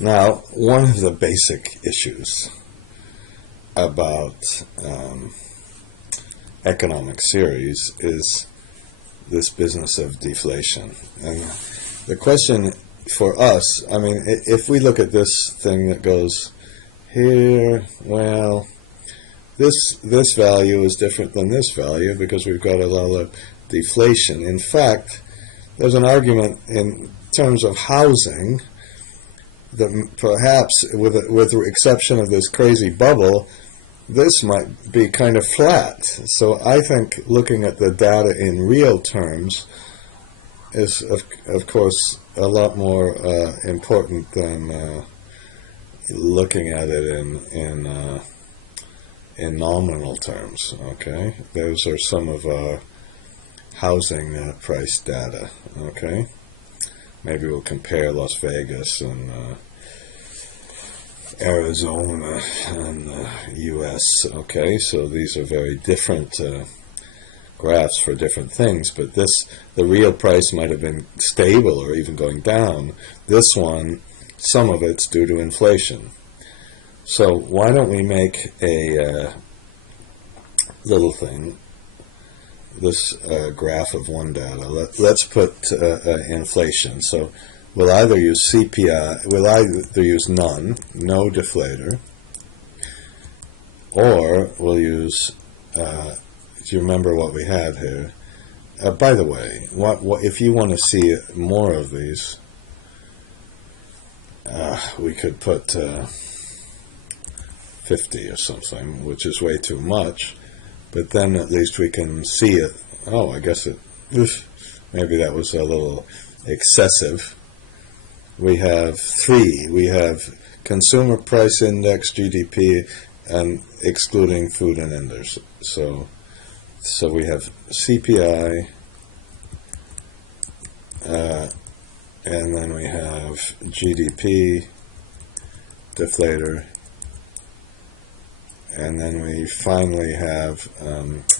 Now, one of the basic issues about economic theories is this business of deflation. And the question for us, I mean, if we look at this thing that goes here, well, this value is different than this value because we've got a lot of deflation. In fact, there's an argument in terms of housing that perhaps, with the exception of this crazy bubble, this might be kind of flat. So I think looking at the data in real terms is, of course, a lot more important than looking at it in nominal terms. Okay, those are some of our housing price data. Okay. Maybe we'll compare Las Vegas and Arizona and the U.S. Okay, so these are very different graphs for different things, but the real price might have been stable or even going down. This one, some of it's due to inflation. So why don't we make a little thing, this graph of one data. Let's put inflation. So we'll either use CPI, we'll either use no deflator, or we'll use, do you remember what we had here? By the way, what if you want to see more of these, we could put 50 or something, which is way too much. But then at least we can see it. Oh, I guess maybe that was a little excessive. We have 3. We have consumer price index, GDP, and excluding food and enders. So we have CPI, and then we have GDP, deflator, and then we finally have,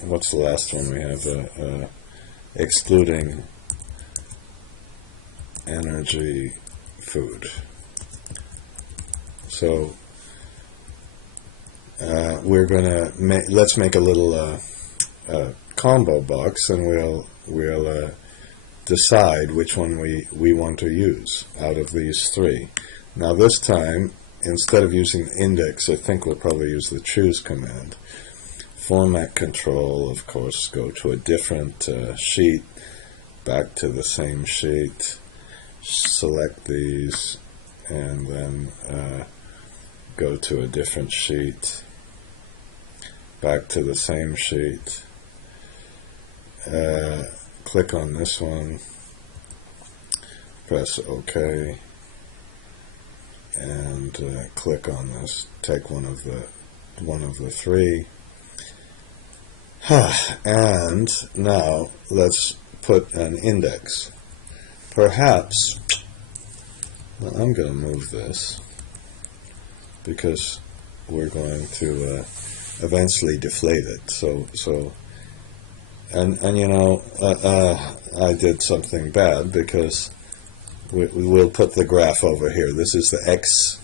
what's the last one we have? Excluding energy, food. So we're gonna let's make a little combo box, and we'll decide which one we want to use out of these 3. Now this time, instead of using index, I think we'll probably use the choose command. Format control, of course, go to a different sheet, back to the same sheet, select these, and then go to a different sheet, back to the same sheet, click on this one, press OK, and click on this. Take one of the 3, and now let's put an index. Perhaps, well, I'm going to move this because we're going to eventually deflate it. So you know, I did something bad because we'll put the graph over here. This is the x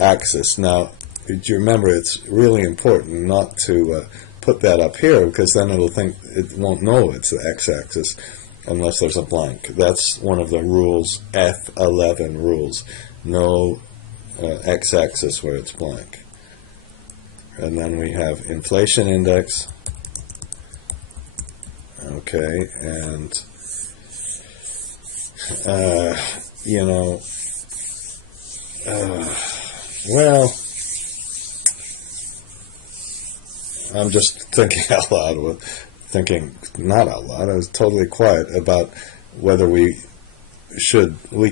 axis. Now, do you remember, it's really important not to put that up here, because then it won't know it's the x-axis unless there's a blank. That's one of the rules, F11 rules. No x-axis where it's blank. And then we have inflation index. Okay, and you know, well, I'm just thinking out loud, not out loud, I was totally quiet about whether we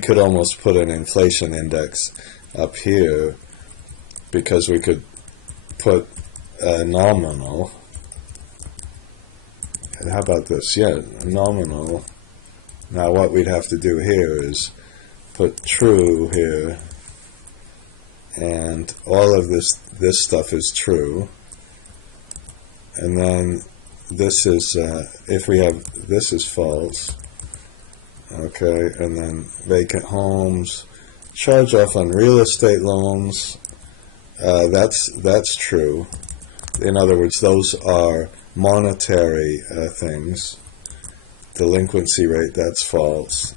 could almost put an inflation index up here, because we could put a nominal. And how about this? Yeah, nominal. Now what we'd have to do here is put true here, and all of this stuff is true, and then this is if we have this is false. Okay, and then vacant homes, charge-off on real estate loans, that's true. In other words, those are monetary things. Delinquency rate, that's false.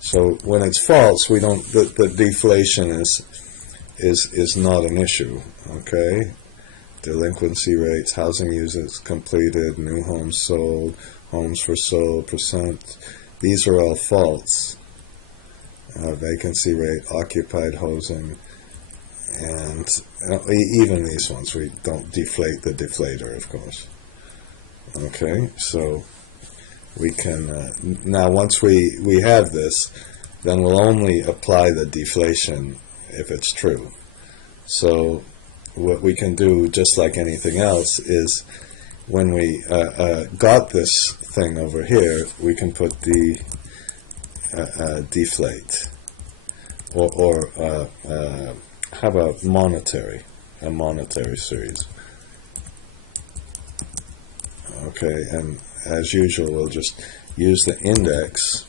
So when it's false, we don't. The deflation is not an issue. Okay. Delinquency rates, housing units completed, new homes sold, homes for sold, percent. These are all false. Vacancy rate, occupied housing, and even these ones, we don't deflate the deflator, of course. Okay, so we can, now once we have this, then we'll only apply the deflation if it's true. So what we can do, just like anything else, is when we got this thing over here, we can put the deflate, or have a monetary series. Okay, and as usual, we'll just use the index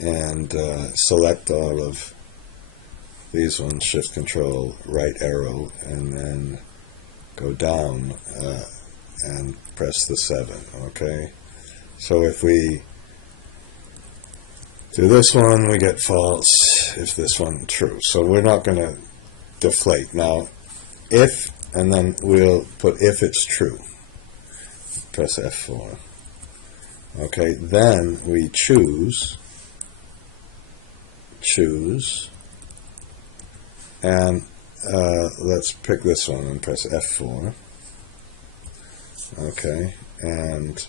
and select all of these ones, shift control right arrow, and then go down and press the 7. Okay, so if we do this one, we get false. If this one, true. So we're not going to deflate. Now, if, and then we'll put if it's true. Press F4. Okay, then we choose, and let's pick this one and press F4. Okay, and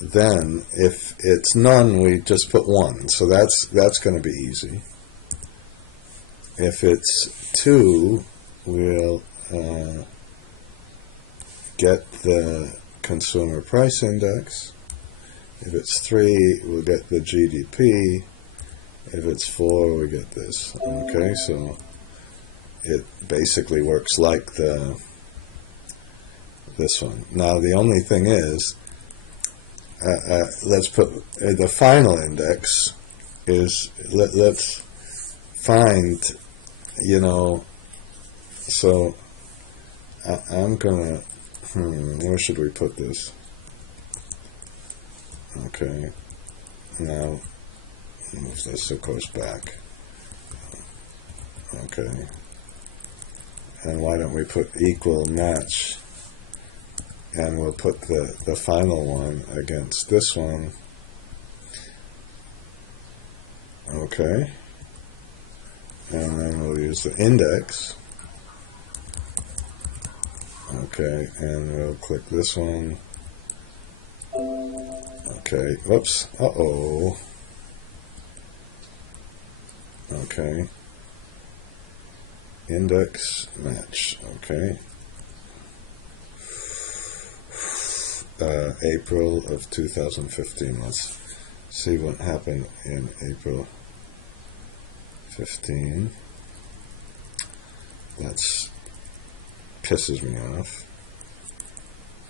then if it's none, we just put 1. So that's going to be easy. If it's 2, we'll get the consumer price index. If it's 3, we'll get the GDP. If it's 4, we get this. Okay, so it basically works like this one. Now the only thing is, let's put the final index is, let's find, so I'm gonna, where should we put this? Okay, now move this, of course, back. Okay, and why don't we put equal match, and we'll put the final one against this one. Okay, and then we'll use the index. Okay, and we'll click this one. Okay, whoops, uh-oh. Okay, index match. Okay, April of 2015. Let's see what happened in April 15. That's pisses me off.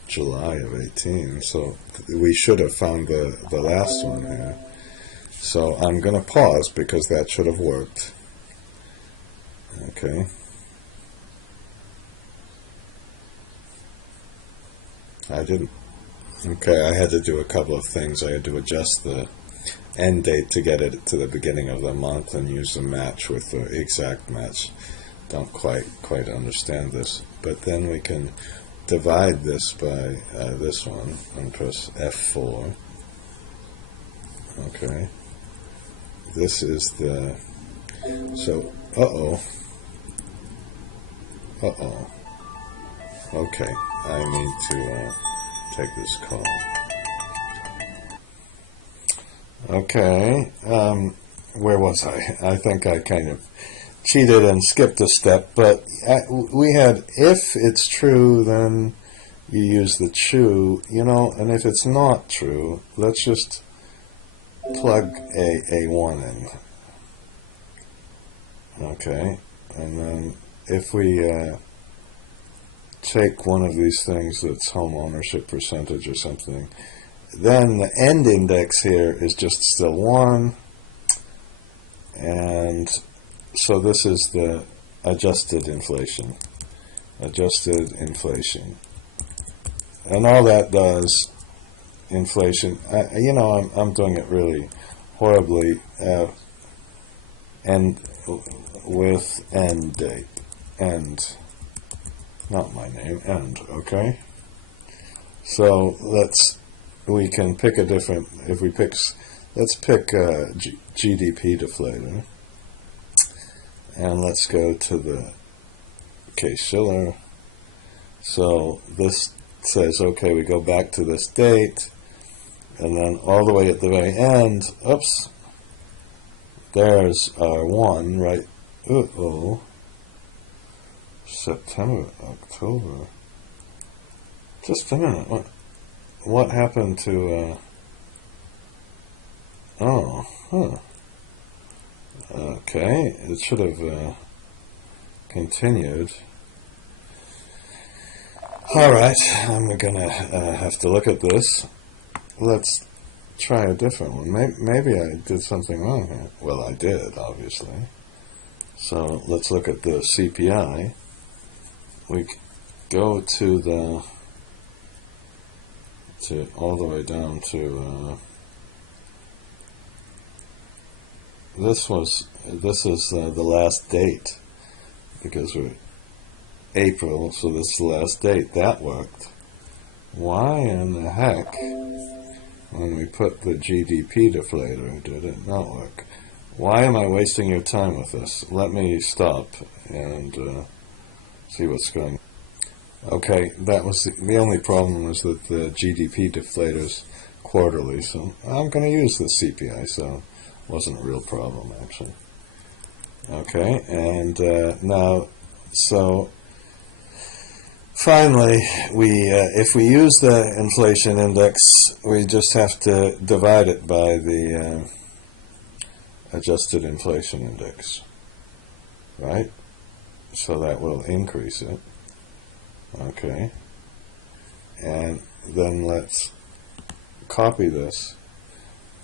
July of 18. So we should have found the last one here. So I'm going to pause because that should have worked. Okay. I didn't. Okay, I had to do a couple of things. I had to adjust the end date to get it to the beginning of the month and use the match with the exact match. Don't quite understand this. But then we can divide this by this one and press F4. Okay. This is the, so, okay, I need to take this call. Okay, where was I? I think I kind of cheated and skipped a step, but we had, if it's true, then you use the true, and if it's not true, let's just plug a 1 in. Okay, and then if we take one of these things that's home ownership percentage or something, then the end index here is just still 1, And so this is the adjusted inflation. Adjusted inflation. And all that does, inflation, you know, I'm doing it really horribly, and with end date. End. Not my name, end, okay? So we can pick a different, let's pick GDP deflator. And let's go to the Case-Shiller. So this says, okay, we go back to this date, and then all the way at the very end, oops, there's our one, right? Uh-oh. September, October. Just a minute. What happened to, oh, huh. Okay, it should have continued. Alright, I'm gonna have to look at this. Let's try a different one. Maybe I did something wrong here. Well, I did, obviously. So let's look at the CPI. We go to all the way down to this is the last date, because we're April, so this is the last date. That worked. Why in the heck, when we put the GDP deflator, did it not work? Why am I wasting your time with this? Let me stop and see what's going on. Okay, that was the only problem, was that the GDP deflator's quarterly, so I'm going to use the CPI, so it wasn't a real problem, actually. Okay, and now, so finally, if we use the inflation index, we just have to divide it by the adjusted inflation index, right? So that will increase it. Okay, and then let's copy this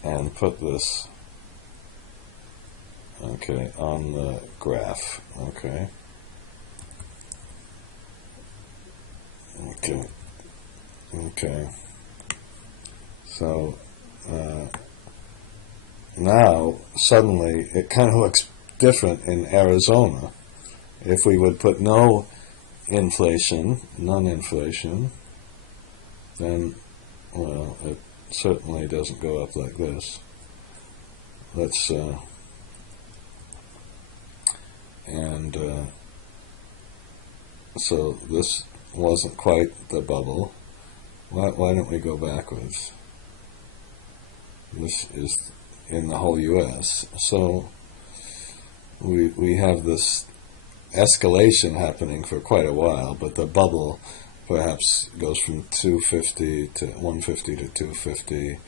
and put this, okay, on the graph. Okay. Okay. So now suddenly it kind of looks different in Arizona. If we would put no inflation, non-inflation, then, well, it certainly doesn't go up like this. Let's so this wasn't quite the bubble. Why don't we go backwards? This is in the whole U.S. So we have this escalation happening for quite a while, but the bubble perhaps goes from 250 to 150 to 250,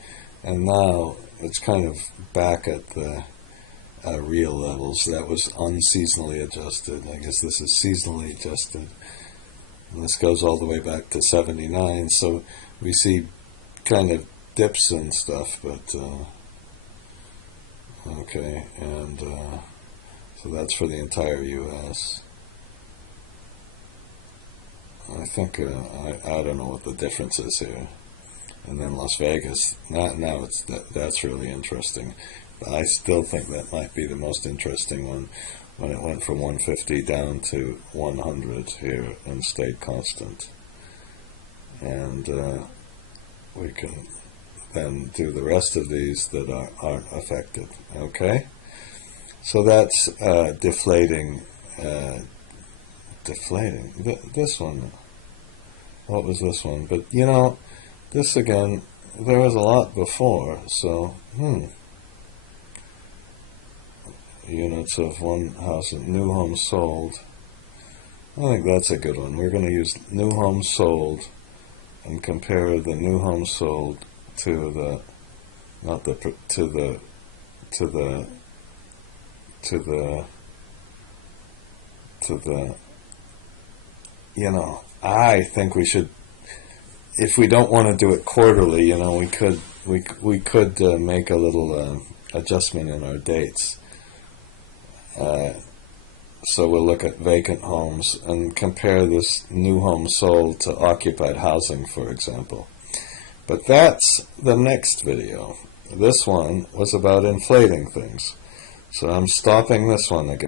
and now it's kind of back at the real levels. That was unseasonally adjusted. I guess this is seasonally adjusted. And this goes all the way back to 79, so we see kind of dips and stuff, but okay, and so that's for the entire U.S. I think, I don't know what the difference is here. And then Las Vegas, now that's really interesting. I still think that might be the most interesting one, when it went from 150 down to 100 here and stayed constant. And we can then do the rest of these that aren't affected. Okay? So that's deflating. This one. What was this one? But, you know, this again, there was a lot before, so, Units of one house, new homes sold. I think that's a good one. We're going to use new homes sold and compare the new homes sold to the, not the, to the, you know, I think we should, if we don't want to do it quarterly, you know, we could make a little adjustment in our dates. So we'll look at vacant homes and compare this new home sold to occupied housing, for example. But that's the next video. This one was about inflating things. So I'm stopping this one again.